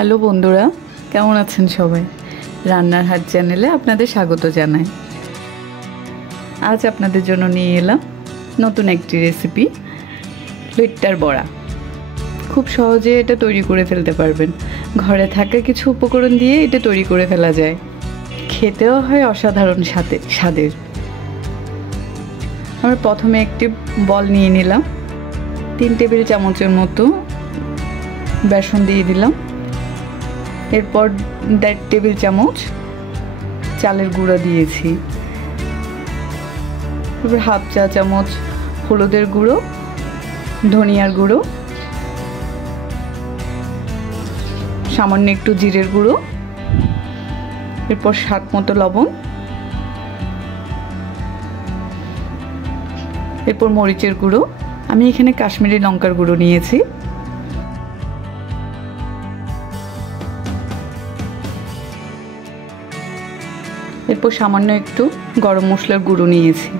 Hello বন্ধুরা, কেমন আছেন সবাই? রান্নার হাট চ্যানেলে আপনাদের স্বাগত জানাই। আজ আপনাদের জন্য নিয়ে এলাম নতুন একটি রেসিপি, লইট্টার বড়া। খুব সহজে এটা তৈরি করে ফেলতে পারবেন। ঘরে থাকা কিছু উপকরণ দিয়ে এটা তৈরি করে ফেলা যায়। খেতেও হয় অসাধারণ স্বাদের। আমরা প্রথমে একটি বল নিয়ে নিলাম, 3 টেবিল চামচের মতো বেসন দিয়ে দিলাম। এরপর 1.5 টেবিল চামচ চালের গুঁড়া দিয়েছি। এরপর হাফ চা চামচ হলুদের গুঁড়ো, ধনিয়ার গুঁড়ো, সামান্য একটু জিরের গুঁড়ো, এরপর স্বাদ মতো লবণ, এরপর মরিচের গুঁড়ো। আমি এখানে কাশ্মীরি লঙ্কার গুঁড়ো নিয়েছি। এরপর সামান্য একটু গরম মশলার গুঁড়ো নিয়েছি।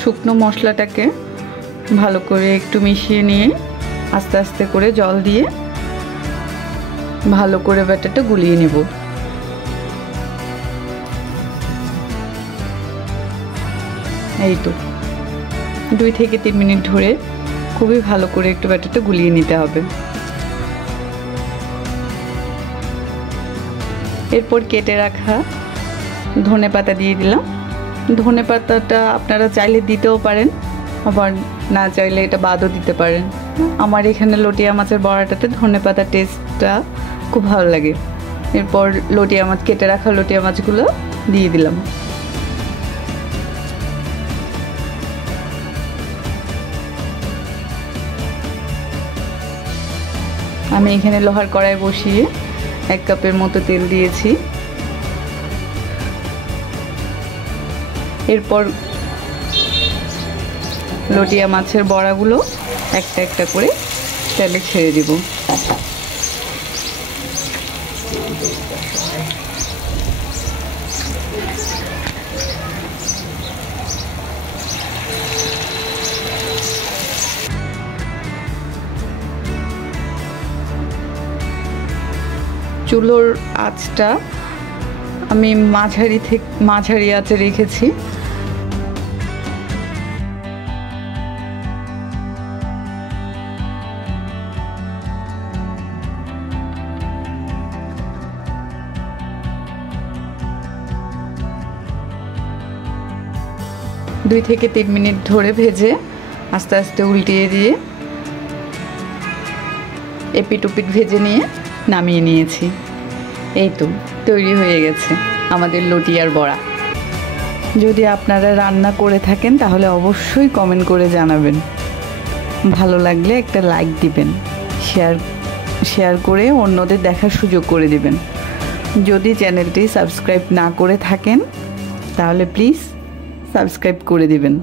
শুকনো মশলাটাকে ভালো করে একটু মিশিয়ে নিয়ে আস্তে আস্তে করে জল দিয়ে ভালো করে ব্যাটারটা গুলিয়ে নেব। এই তো 2 থেকে 3 মিনিট ধরে খুবই ভালো করে একটু ব্যাটারটা গুলিয়ে নিতে হবে। এরপর কেটে রাখা ধনেপাতা দিয়ে দিলাম। ধনেপাতাটা আপনারা চাইলে দিতেও পারেন, আবার না চাইলে এটা বাদও দিতে পারেন। আমার এখানে লটিয়া মাছের বড়াটাতে ধনেপাতার টেস্টটা খুব ভালো লাগে। এরপর কেটে রাখা লটিয়া মাছগুলো দিয়ে দিলাম। আমি এখানে লোহার কড়াই বসিয়ে 1 কাপের মতো তেল দিয়েছি। এরপর লটিয়া মাছের বড়াগুলো একটা একটা করে তেলে ছেড়ে দিব। চুলোর আঁচটা আমি মাঝারি আঁচে রেখেছি। দুই থেকে 3 মিনিট ধরে ভেজে আস্তে আস্তে উল্টিয়ে দিয়ে এপিট ওপিট ভেজে নিয়ে নামিয়ে নিয়েছি। এই তো তৈরি হয়ে গেছে আমাদের লটিয়ার বড়া। যদি আপনারা রান্না করে থাকেন তাহলে অবশ্যই কমেন্ট করে জানাবেন। ভালো লাগলে একটা লাইক দিবেন, শেয়ার করে অন্যদের দেখার সুযোগ করে দিবেন। যদি চ্যানেলটি সাবস্ক্রাইব না করে থাকেন তাহলে প্লিজ সাবস্ক্রাইব করে দিবেন।